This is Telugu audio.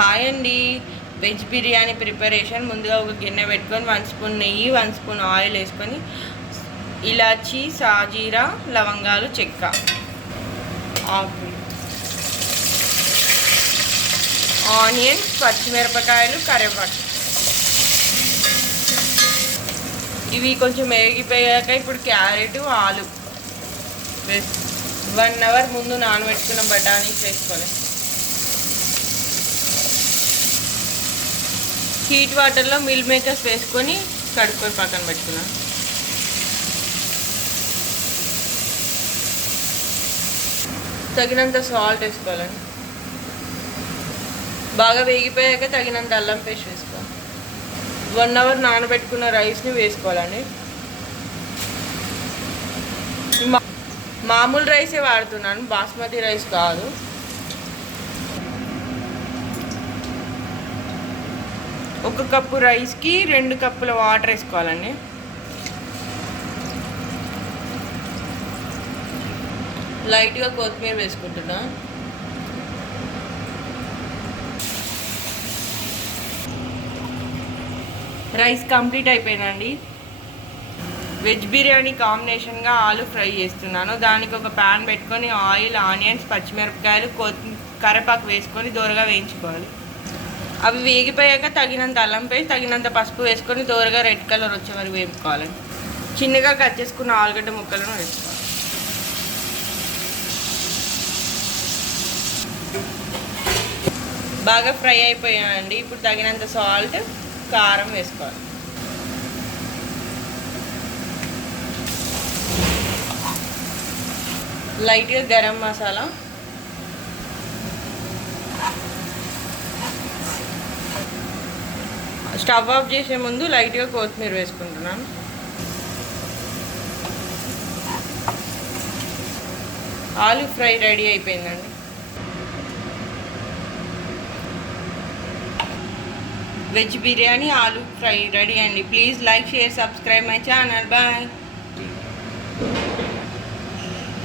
హాయ్ అండి. వెజ్ బిర్యానీ ప్రిపరేషన్ ముందుగా ఒక గిన్నె పెట్టుకొని వన్ స్పూన్ నెయ్యి వన్ స్పూన్ ఆయిల్ వేసుకొని ఇలాచి సాజీరా లవంగాలు చెక్క. ఆకు ఆనియన్ పచ్చిమిరపకాయలు కరివేపాకు. ఇవి కొంచెం వేగిపోయాక ఇప్పుడు క్యారెట్ ఆలు. వేసి వన్ అవర్ ముందు నానబెట్టుకున్న బఠానీస్ వేసుకోవాలి హీట్ వాటర్లో మిల్ మేకర్స్ వేసుకొని కడుక్కొని పక్కన పెట్టుకున్నాం తగినంత సాల్ట్ వేసుకోవాలండి. బాగా వేగిపోయాక తగినంత అల్లం పేస్ట్ వేసుకోవాలి. వన్ అవర్ నానబెట్టుకున్న రైస్ని వేసుకోవాలండి. మామూలు రైసే వాడుతున్నాను బాస్మతి రైస్ కాదు. ఒక కప్పు రైస్కి రెండు కప్పుల వాటర్ వేసుకోవాలండి. లైట్గా కొత్తిమీర వేసుకుంటున్నా. రైస్ కంప్లీట్ అయిపోయిందండి. వెజ్ బిర్యానీ కాంబినేషన్గా ఆలు ఫ్రై చేస్తున్నాను. దానికి ఒక ప్యాన్ పెట్టుకొని ఆయిల్ ఆనియన్స్ పచ్చిమిరపకాయలు కొత్తి కరివేపాకు వేసుకొని దూరగా వేయించుకోవాలి. అవి వేగిపోయాక తగినంత అల్లం పేస్ట్ తగినంత పసుపు వేసుకొని దూరగా రెడ్ కలర్ వచ్చే వరకు వేపుకోవాలి. చిన్నగా కట్ చేసుకున్న ఆలుగడ్డ ముక్కలను వేసుకోవాలి. బాగా ఫ్రై అయిపోయాయండి. ఇప్పుడు తగినంత సాల్ట్ కారం వేసుకోవాలి. లైట్గా గరం మసాలా స్టవ్ ఆఫ్ చేసే ముందు లైట్గా కొత్తిమీర వేసుకుంటున్నాను ఆలు ఫ్రై రెడీ అయిపోయిందండి. వెజ్ బిర్యానీ ఆలు ఫ్రై రెడీ అండి. Please like share subscribe my channel. Bye.